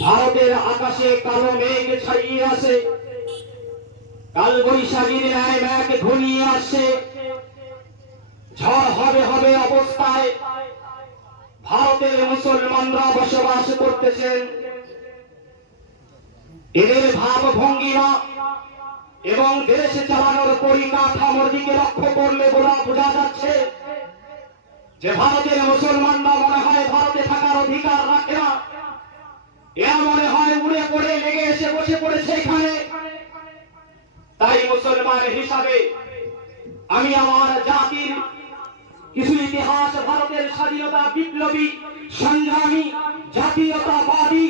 ভারতের আকাশে কালো মেঘ ছাইয়ে আসে, কাল বৈশাখীর ন্যায় মেঘ ঘনিয়ে আসে, ঝড় হবে হবে অবস্থায় ভারতের মুসলমানরা বসবাস করতেছেন। এদের ভাব ভঙ্গিমা এবং দেশ চালানোর পরিকাঠামোর দিকে লক্ষ্য করলে বোঝা যাচ্ছে যে ভারতের মুসলমানরা মনে হয় ভারতে থাকার অধিকার রাখে না। এরা মনে হয় উড়ে পড়ে লেগে এসে বসে পড়েছে এখানে। তাই মুসলমান হিসাবে আমি আমার জাতির কিছু ইতিহাস, ভারতের স্বাধীনতা বিপ্লবী সংগ্রামী জাতীয়তাবাদী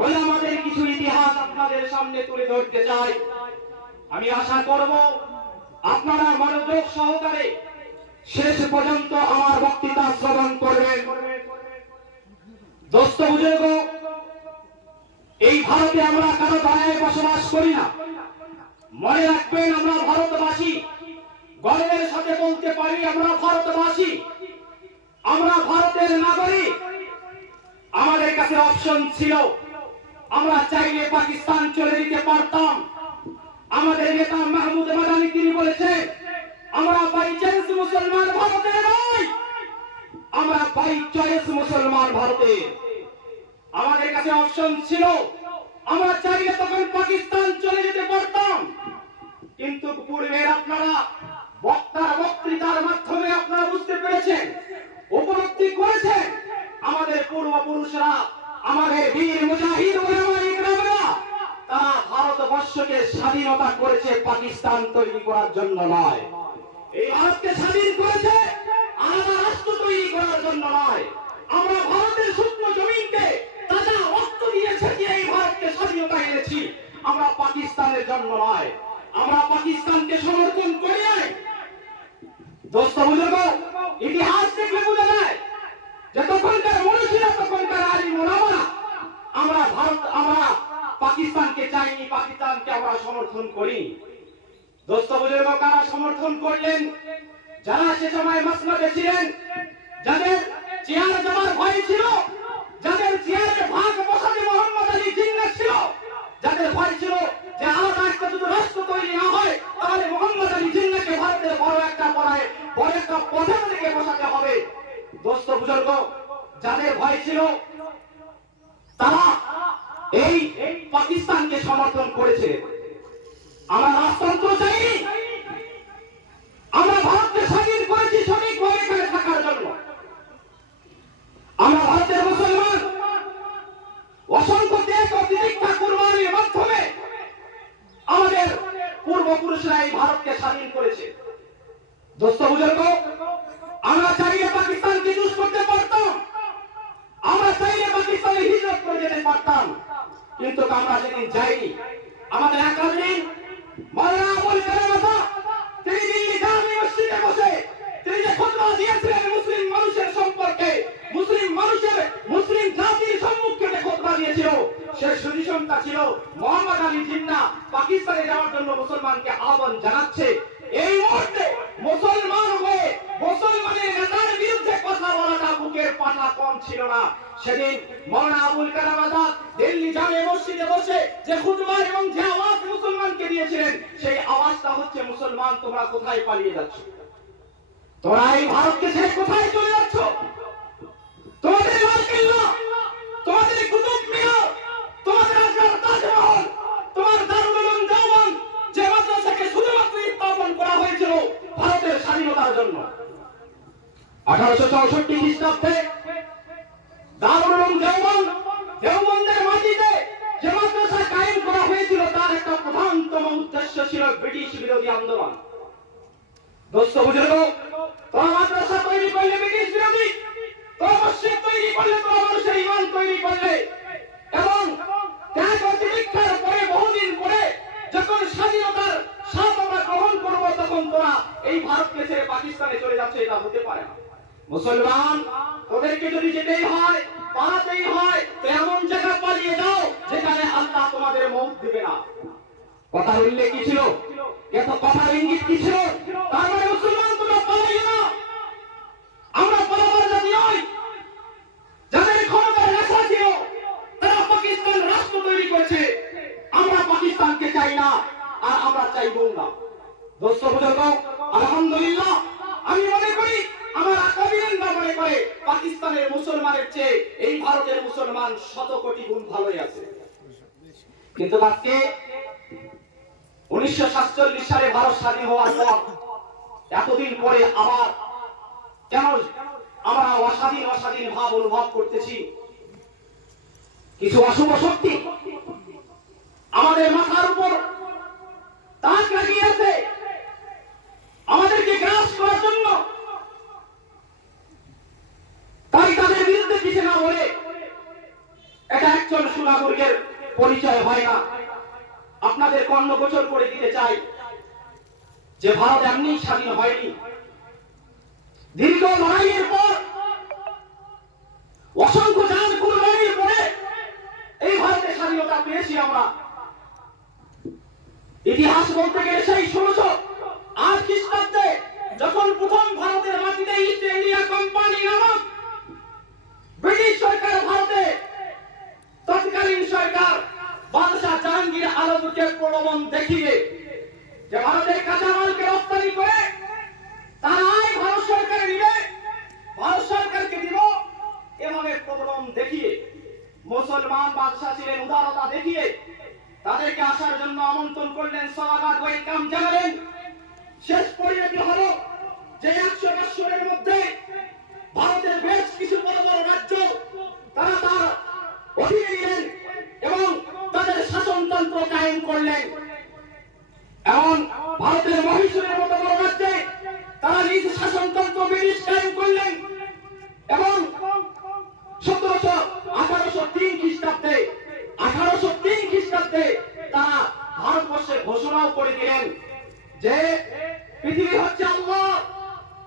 ওলামাদের কিছু ইতিহাস আপনাদের সামনে তুলে ধরতে চাই। আমি আশা করব আপনারা মনোযোগ সহকারে শেষ পর্যন্ত আমার বক্তৃতা শ্রবণ করবেন। দোস্ত বুজুর্গ, এই ভারতে আমরা কারো দয়ায় বসবাস করি না। মনে রাখবেন, আমরা ভারতবাসী। গর্বের সাথে বলতে পারি আমরা ভারতবাসী, আমরা ভারতের নাগরিক। আমাদের কাছে অপশন ছিল, আমরা চাইলে পাকিস্তান চলে যেতে পারতাম। আমাদের নেতা মাহমুদ মাদানি তিনি বলেছেন, আমরা বাই চয়েস মুসলমান ভারতের নই, আমরা বাই চয়েস মুসলমান ভারতের। আমাদের কাছে অপশন ছিল, আমরা চাইলে তখন পাকিস্তান চলে যেতে পারতাম। কিন্তু পূর্বের আপনারা বক্তার বক্তৃতার মাধ্যমে আপনারা বুঝতে পেরেছেন, উপলব্ধি করেছেন, আমাদের পূর্বপুরুষরা, আমাদের বীর মুজাহিদ ওলামা-ই-কেরামরা তারা ভারতবর্ষকে স্বাধীনতা করেছে পাকিস্তান তৈরি করার জন্য নয়। এই ভারতকে স্বাধীন করেছে আলাদা রাষ্ট্র তৈরি করার জন্য নয়। আমরা ভারতের শুকনো জমিনকে তাজা রক্ত দিয়ে ছেঁচিয়ে এই ভারতকে স্বাধীনতা এনেছি, আমরা পাকিস্তানের জন্য নয়। আমরা পাকিস্তানকে সমর্থন করি নাই। দোস্ত বুজুর্গ, ইতিহাস দেখলে বোঝা যায় যে তখনকার মনীষীরা, তখনকার আলিম ওলামারা আমরা পাকিস্তানকে চাইনি, পাকিস্তানকে আমরা সমর্থন করি। দোস্ত বুজুর্গ, কারা সমর্থন করলেন? যারা সে সময় মাসনদে ছিলেন, যাদের চেয়ার যাওয়ার ভয় ছিল, যাদের চেয়ারে ভাগ বসাতে মোহাম্মদ আলী জিন্নাহ ছিল, যাদের ভয় ছিল যে আলাদা একটা যদি রাষ্ট্র তৈরি না হয় তাহলে মোহাম্মদ আলী জিন্নাহকে ভারতের বড় একটা প্রধান থেকে বসাতে হবে। দোস্ত বুজুর্গ, যাদের ভয় ছিল তারা এই পাকিস্তানকে সমর্থন করেছে। আমরা রাজতন্ত্র চাইনি, আমরা ভারতকে স্বাধীন করেছি সঠিকভাবে এখানে থাকার জন্য। আমরা ভারতের মুসলমান, অসংখ্য ত্যাগ ও তিতিক্ষা কুরবানির মাধ্যমে আমাদের পূর্বপুরুষরা এই ভারতকে স্বাধীন করেছে। দোস্ত বুজুর্গ, আমরা চাইলে পাকিস্তানকে চুজ করতে পারতাম, আমরা চাইলে পাকিস্তানে হিজরত করে যেতে পারতাম, কিন্তু আমরা সেদিন যাইনি। আমাদের একাধিক মাওলানা আবুল কালাম আজাদ তিনি দিল্লি জামে মসজিদে বসে তিনি যে খুতবা দিয়েছিলেন মুসলিম মানুষের সম্পর্কে, মুসলিম জাতির সম্মুখে যে খুতবা দিয়েছিল, সে সুনিশংসা ছিল মোহাম্মদ আলী জিন্নাহ পাকিস্তানে যাওয়ার জন্য মুসলমানকে আহ্বান জানাচ্ছে। এই মুহূর্তে মুসলমান হয়ে মুসলমানের নেতার বিরুদ্ধে কথা বলাটা বুকের পাটা কম ছিল না। সেদিন মাওলানা আবুল কালাম আজাদ দিল্লি জামে মসজিদে বসে যে খুতবা এবং যে আওয়াজ মুসলমানকে দিয়েছিলেন, সেই আওয়াজটা হচ্ছে, মুসলমান তোমরা কোথায় পালিয়ে যাচ্ছ? তোমরা এই ভারতকে ছেড়ে কোথায় চলে যাচ্ছ? তোমাদের লালকেল্লা, তোমাদের কুতুব মিনার, তোমাদের আগ্রার তাজমহল, তোমার দারুল উলুম দেওবন্দ, যে মাদ্রাসাকে শুধুমাত্র স্থাপন করা হয়েছিল ভারতের স্বাধীনতার জন্য। 1864 খ্রিস্টাব্দে দারুল উলুম দেওবন্দের মাটিতে যে মাদ্রাসা কায়েম করা হয়েছিল, তার একটা প্রধানতম উদ্দেশ্য ছিল ব্রিটিশ বিরোধী আন্দোলন। দোস্ত বুজুর্গ, তোমরা মাদ্রাসা তৈরি করলে ব্রিটিশ বিরোধী, তোমরা মসজিদ তৈরি করলে, তোমরা মানুষের ঈমান তৈরি করলে, এবং ত্যাগ ও তিতিক্ষার পরে বহুদিন পরে যখন স্বাধীনতার স্বাদ আমরা গ্রহণ করব, তখন তোমরা এই ভারতকে ছেড়ে পাকিস্তানে চলে যাচ্ছে। এটা হতে পারে না। মুসলমান, তোদেরকে যদি যেতেই হয়, পালাতেই হয়, তো এমন জায়গা পালিয়ে যাও যেখানে আল্লাহ তোমাদের মৌত দিবে না। কথার উল্লেখ কি ছিল? কথার ইঙ্গিত কি ছিল? তার মানে মুসলমান তোমরা পালাইও না। আমরা পালাবার জাতি নই। যাদের ক্ষমতার নেশা ছিল তারা পাকিস্তান চাইবো না। দোস্ত বুজুর্গ, আলহামদুলিল্লাহ আমি মনে করি আমার আকাবিরিনরা মনে করে পাকিস্তানের মুসলমানের চেয়ে এই ভারতের মুসলমান শত কোটি গুণ ভালোই আছে। কিন্তু আজকে 1947 সালে ভারত স্বাধীন হওয়ার পর এতদিন পরে আবার কেন আমরা অস্বাধীন ভাব অনুভব করতেছি? কিছু অশুভ শক্তি আমাদের মাথার উপর তাক লাগিয়েছে আমাদেরকে গ্রাস করার জন্য। তাই তাদের বিরুদ্ধে কিছু না বলে এটা একজন সুনাগরিকের পরিচয় হয় না। আপনাদের কর্ণগোচর করে দিতে চাই যে ভারত এমনি স্বাধীন হয়নি। দীর্ঘ লড়াইয়ের পর, অসংখ্য জান কুরবানির পরে এই ভারতের স্বাধীনতা পেয়েছি আমরা। ইতিহাস বলতে গেলে সেই 1608 খ্রিস্টাব্দে যখন প্রথম ভারতের মাটিতে ইস্ট ইন্ডিয়া কোম্পানি নামক ব্রিটিশ সরকার ভারতে তৎকালীন সরকার বাদশাহ জাহাঙ্গীর আলমকে প্রলোভন দেখিয়ে যে ভারতের কাঁচামালকে রপ্তানি করে তার আয় ভারত সরকার নিবে, ভারত সরকারকে দিব, এভাবে প্রলোভন দেখিয়ে মুসলমান বাদশাহ ছিলেন উদারতা দেখিয়ে তাদেরকে আসার জন্য আমন্ত্রণ করলেন, স্বাগত ওয়েলকাম জানালেন। শেষ পরিণতি হলো যে 100 বছরের মধ্যে ভারতের বেশ কিছু বড় বড় রাজ্য তারা তার অধীনে নিলেন এবং তাদের শাসনতন্ত্র কায়েম করলেন। এমন ভারতের মহীশূরের মতো বড় রাজ্যে তারা নিজ শাসনতন্ত্র ব্রিটিশ কায়েম করলেন এবং 1803 খ্রিস্টাব্দে তারা ভারতবর্ষে ঘোষণাও করে দিলেন যে পৃথিবী হচ্ছে আল্লাহ,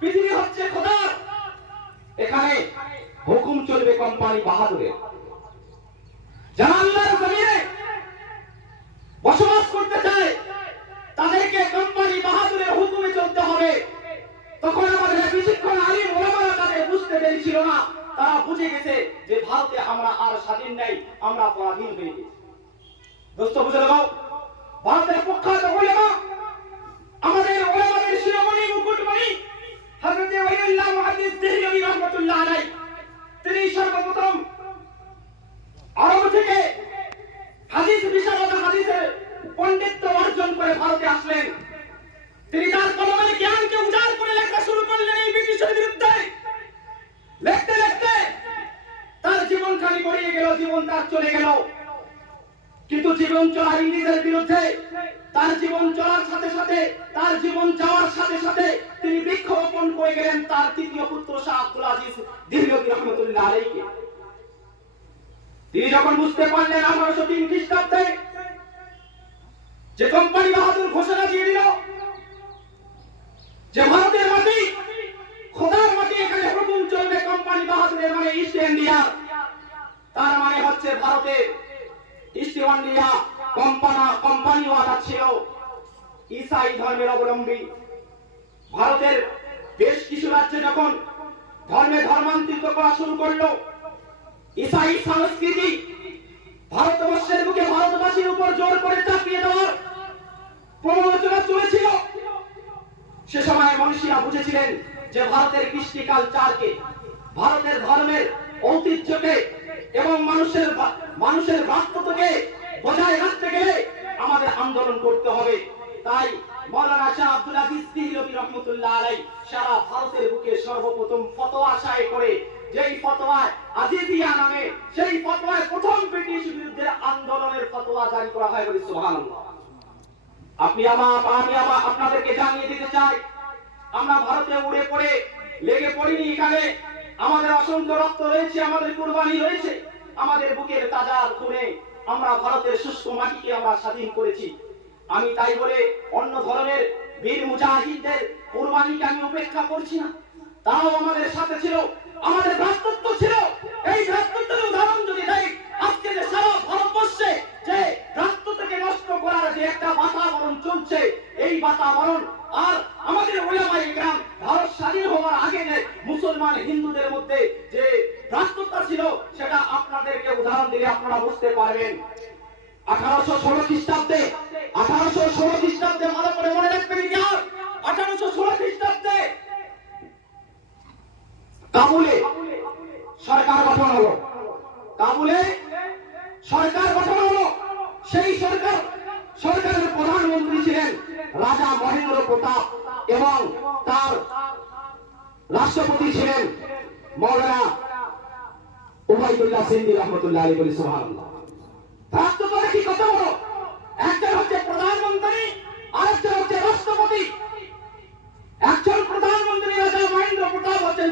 পৃথিবী হচ্ছে খোদার, এখানে হুকুম চলবে কোম্পানি বাহাদুরের। যারা আল্লাহর জমিনে বসবাস করতে চায় তাদেরকে কোম্পানি বাহাদুরের হুকুমে চলতে হবে। তখন আমাদের বিচক্ষণ আলিম ওলামারা তাদের বুঝতে পেরেছিল না, তারা বুঝে গেছে যে ভারতে আমরা আর স্বাধীন নেই, আমরা পরাধীন হয়ে গেছি। দোস্ত বুজুর্গ, ভারতের প্রখ্যাত ওলামা, আমাদের ওলামাদের শিরোমণি মুকুটমণি হযরত ওয়ালিউল্লাহ মুহাদ্দিস দেহলভী রাহমাতুল্লাহ আলাইহি, তিনি সর্বপ্রথম আরব থেকে হাদিস বিশারদ, হাদিসের পণ্ডিত্য অর্জন করে ভারতে আসলেন। তিনি তার কলমের জ্ঞানকে উজাড় করে লেখা শুরু করলেন এই ব্রিটিশের বিরুদ্ধে। লিখতে লিখতে তার জীবন খালি গড়িয়ে গেল, জীবন তার চলে গেল। কিন্তু জীবন চলার ইংরেজের বিরুদ্ধে তার জীবন চলার সাথে সাথে, তার জীবন যাওয়ার সাথে সাথে তিনি বৃক্ষরোপণ করে গেলেন তার তৃতীয় পুত্র শাহ আব্দুল আজিজ দেহলভী রাহমাতুল্লাহ আলাইহি। তিনি যখন বুঝতে পারলেন 1803 খ্রিস্টাব্দে যে কোম্পানি বাহাদুর ঘোষণা দিয়ে দিল যে ভারতের মাটি খোদার মাটি, এখানে হুকুম চলবে কোম্পানি বাহাদুরের, মানে ইস্ট ইন্ডিয়া, তার মানে হচ্ছে ভারতের ইস্ট ইন্ডিয়া কোম্পানিওয়ালা ছিল ঈসাই ধর্মের অবলম্বী। ভারতের বেশ কিছু রাজ্যে যখন ধর্মান্তরিত করা শুরু করলো, ঈসাই সংস্কৃতি ভারতবর্ষের বুকে ভারতবাসীর উপর জোর করে চাপিয়ে দেওয়ার প্রবণতা চলেছিল। সে সময় মনীষীরা বুঝেছিলেন যে ভারতের কৃষ্টি কালচারকে, ভারতের ধর্মের ঐতিহ্যকে এবং মানুষের ভ্রাতৃত্বকে বজায় রাখতে গেলে আমাদের আন্দোলন করতে হবে। তাই মাওলানা শাহ আব্দুল আজিজ দেহলভী রাহমাতুল্লাহ আলাইহি সারা ভারতের বুকে সর্বপ্রথম ফতোয়া শায়ে করে, যেই ফতোয়ায় আজিজিয়া নামে, সেই ফতোয়ায় প্রথম ব্রিটিশ বিরুদ্ধে আন্দোলনের ফতোয়া জারি করা হয়। বলি সুবহানাল্লাহ। আমি আপনাদেরকে জানিয়ে দিতে চাই, আমরা ভারতে উড়ে পড়ে লেগে পড়িনি। এখানে আমাদের অসংখ্য রক্ত রয়েছে, আমাদের কুরবানি রয়েছে, আমাদের বুকের তাজা খুনে আমরা ভারতের শুষ্ক মাটিকে আমরা স্বাধীন করেছি। আমি তাই বলে অন্য ধরনের বীর মুজাহিদদের কুরবানিকে আমি উপেক্ষা করছি না, তাও আমাদের সাথে ছিল, আমাদের ভ্রাতৃত্ব ছিল। এই ভ্রাতৃত্বের উদাহরণ যদি দেই, আজকে যে সারা ভারতবর্ষে যে ভ্রাতৃত্বকে নষ্ট করার যে একটা বাতাবরণ চলছে, এই বাতাবরণ আর আমাদের ওলামায়ে কেরাম ভারত স্বাধীন হওয়ার আগে যে মুসলমান হিন্দুদের মধ্যে যে ভ্রাতৃত্ব ছিল, সেটা আপনাদেরকে উদাহরণ দিলে আপনারা বুঝতে পারবেন। 1816 খ্রিস্টাব্দে 1816 খ্রিস্টাব্দে ভালো করে মনে রাখবেন ইতিহাস। 1816 খ্রিস্টাব্দে কাবুলে সরকার গঠন হলো। কাবুলে সরকার গঠন হলো। সেই সরকারের প্রধানমন্ত্রী ছিলেন রাজা মহেন্দ্র প্রতাপ এবং তার রাষ্ট্রপতি ছিলেন মৌলানা উবাইদুল্লাহ সিন্দি রহমতুল্লাহ আলাইহি। বলি সুবহানাল্লাহ। রাষ্ট্রপতি কি কত বড়? একজন হচ্ছে প্রধানমন্ত্রী, আরেকজন হচ্ছে রাষ্ট্রপতি। একজন প্রধানমন্ত্রী রাজা মহেন্দ্র প্রতাপ হচ্ছেন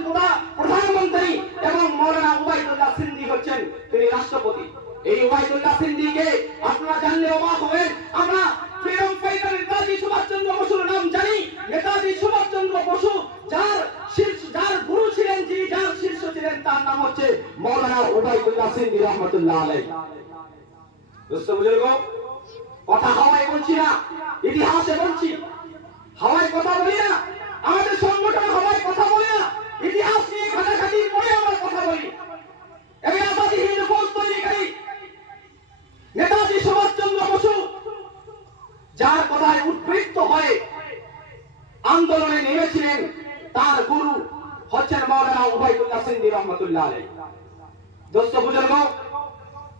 প্রধানমন্ত্রী এবং মৌলানা উবাইদুল্লাহ সিন্দি হচ্ছেন তিনি রাষ্ট্রপতি। এই উবাইদুল্লাহ সিন্দিকে আপনারা জানলে অবাক হবেন। আমরা ফ্রিডম ফাইটার নেতাজি সুভাষচন্দ্র বসুর নাম জানি। নেতাজি সুভাষচন্দ্র বসু যার গুরু ছিলেন, যিনি যার শীর্ষ ছিলেন, তার নাম হচ্ছে মৌলানা উবাইদুল্লাহ সিন্দি রহমতুল্লাহ আলাইহি। দোস্ত বুজুর্গ, কথা হাওয়ায় বলছি না, ইতিহাসে বলছি। হাওয়ায় কথা বলি না, আমাদের সংগঠন হাওয়ায় কথা বলি না, ইতিহাস নিয়ে ঘাটাঘাটি করে আমরা কথা বলি। এই আজাদি হিন্দ ফৌজ তৈরিকারী নেতাজি সুভাষচন্দ্র বসু যার কথায় উদ্বৃত্ত হয়ে আন্দোলনে নেমেছিলেন, তার গুরু হচ্ছেন মৌলানা উবাইদুল্লাহ সিন্দি রহমতুল্লাহ আলাইহি। দোস্ত বুজুর্গ,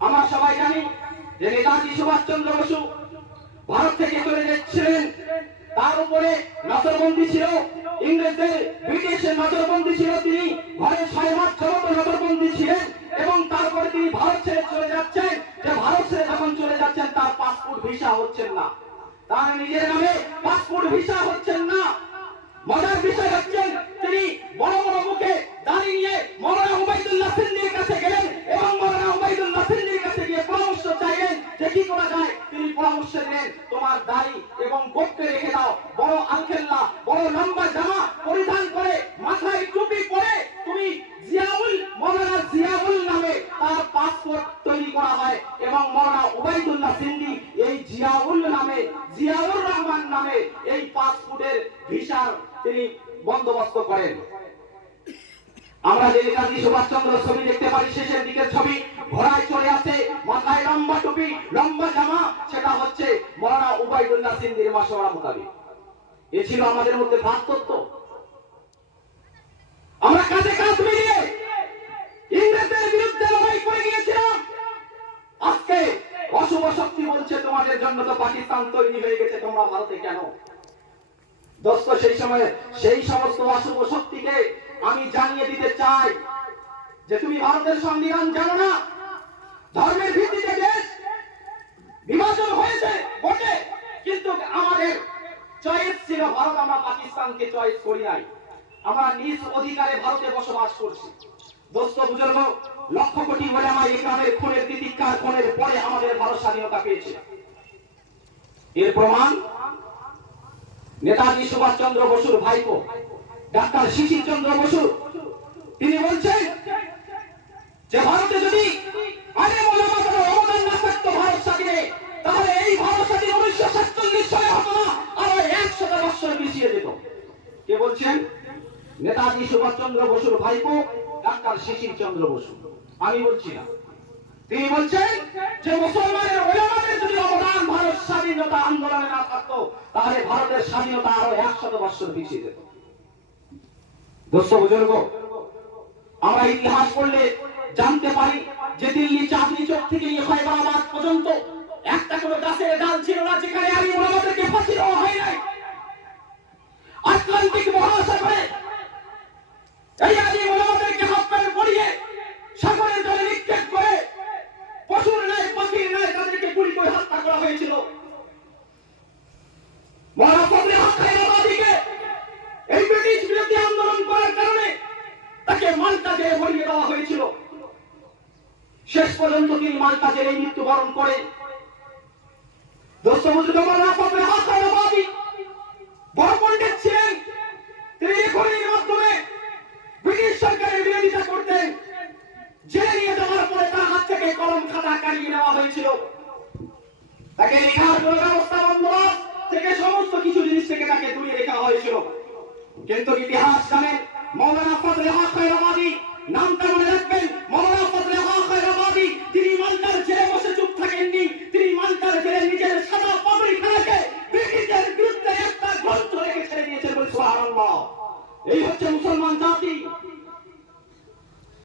আমরা সবাই জানি যে নেতাজি সুভাষচন্দ্র বসু ভারত থেকে চলে যাচ্ছিলেন, তার উপরে নজরবন্দি ছিল, ইংরেজদের ব্রিটিশের নজরবন্দি ছিল। তিনি ঘরে 6 মাস যাবত নজরবন্দি ছিলেন এবং তারপরে তিনি ভারত ছেড়ে চলে যাচ্ছেন। যে ভারত ছেড়ে যখন চলে যাচ্ছেন, তার পাসপোর্ট ভিসা হচ্ছেন না, তার নিজের নামে পাসপোর্ট ভিসা হচ্ছেন না। মজার বিষয় হচ্ছেন, তিনি বড় বড় মুখে দাঁড়িয়ে নিয়ে মৌলানা উবাইদুল্লাহ সিন্দির কাছে গেলেন এবং মৌলানা উবাইদুল্লাহ সিন্দির কাছে গিয়ে পরামর্শ চাইলেন যে কি করা যায়। তিনি পরামর্শ দিলেন, তোমার দাড়ি এবং গোঁফকে রেখে দাও, বড় আলখেল্লা, বড় লম্বা জামা পরিধান করে, মাথায় টুপি পরে তুমি মৌলানা জিয়াউল নামে তার পাসপোর্ট তৈরি করা হয় এবং মৌলানা উবাইদুল্লাহ সিন্দি এই জিয়াউল নামে, জিয়াউর রহমান নামে এই পাসপোর্টের ভিসার তিনি বন্দোবস্ত করেন। আমরা যে নেতাজি সুভাষচন্দ্র ছবি দেখতে পারি, শেষের দিকের ছবি, ঘোড়ায় চড়ে আছে, মাথায় লম্বা টুপি, লম্বা জামা, সেটা হচ্ছে মৌলানা উবাইদুল্লাহ সিন্দির মাসওয়ারা মোতাবেক। এ ছিল আমাদের মধ্যে ভ্রাতৃত্ব। আমরা কাঁধে কাঁধ মিলিয়ে ইংরেজদের বিরুদ্ধে লড়াই করে গিয়েছিলাম। আজকে অশুভ শক্তি বলছে তোমাদের জন্য তো পাকিস্তান তৈরি হয়ে গেছে, তোমরা ভারতে কেন? দোস্ত, সেই সময় সেই সমস্ত অশুভ শক্তিকে আমি জানিয়ে দিতে চাই যে তুমি ভারতের সংবিধান জানো না। ধর্মের ভিত্তিতে দেশ বিভাজন হয়েছে বটে, কিন্তু আমাদের চয়েস ছিল ভারত। আমরা পাকিস্তানকে চয়েস করি নাই, আমরা নিজ অধিকারে ভারতে বসবাস করছি। দোস্ত বুজুর্গ, লক্ষ কোটি ওলামা ইকরামের খুনের তিতিক্ষার খুনের পরে আমাদের ভারত স্বাধীনতা পেয়েছে। এর প্রমাণ নেতাজি সুভাষচন্দ্র বসুর ভাইপো ডাক্তার শিশির চন্দ্র বসু। তিনি বলছেন যে ভারতে যদি আলেম ওলামাদের অবদান না থাকতো ভারত স্বাধীনে, তাহলে এই ভারত স্বাধীন 1947 সালে হতো না, আরো 100 বছর পিছিয়ে যেত। কে বলছেন? নেতাজি সুভাষচন্দ্র বসুর ভাইপো ডাক্তার শিশির চন্দ্র বসু, আমি বলছি না। তিনি বলছেন যে মুসলমানের ওলামাদের যদি অবদান ভারত স্বাধীনতা আন্দোলনে না থাকতো, তাহলে ভারতের স্বাধীনতা আরো 100 বছর পিছিয়ে যেত। দোস্ত বুজুর্গ, আমরা ইতিহাস পড়লে জানতে পারি যে দিল্লি চাঁদনি চৌক থেকে নিয়ে হায়দ্রাবাদ পর্যন্ত একটা কোনো গাছের ডাল ছিল না যেখানে আলিম ওলামাদেরকে ফাঁসি দেওয়া হয় নাই। আটলান্টিক মহাসাগরে এই আলিম ওলামাদেরকে হাত পায়ে পড়িয়ে সাগরের জলে নিক্ষেপ করে পশুর ন্যায়, পাখির ন্যায় তাদেরকে গুলি করে হত্যা করা হয়েছিল। মৌলানা ফজলে হক খায়রাবাদীকে এই ব্রিটিশ বিরোধী আন্দোলন করার কারণে তাকে মাল্টা জেলে ভরিয়ে দেওয়া হয়েছিল। শেষ পর্যন্ত তিনি মাল্টা জেলে মৃত্যুবরণ করে। দোস্ত বুজুর্গ, মৌলানা ফজলে হক খায়রাবাদী বড় পণ্ডিত ছিলেন। তিনি লেখনীর মাধ্যমে ব্রিটিশ সরকারের বিরোধিতা করতেন। জেলে নিয়ে যাওয়ার পরে তার হাত থেকে কলম খাতা কাড়িয়ে নেওয়া হয়েছিল। তাকে লেখার কোন ব্যবস্থা বন্দোবস্ত থেকে সমস্ত কিছু জিনিস থেকে তাকে দূরে রাখা হয়েছিল। কিন্তু ইতিহাস জানেন, মৌলানা ফজলে হক খায়রাবাদী নামটা মনে রাখবেন। মৌলানা ফজলে হক খায়রাবাদী তিনি মাল্টার জেলে বসে চুপ থাকেননি, তিনি মুসলমান জাতি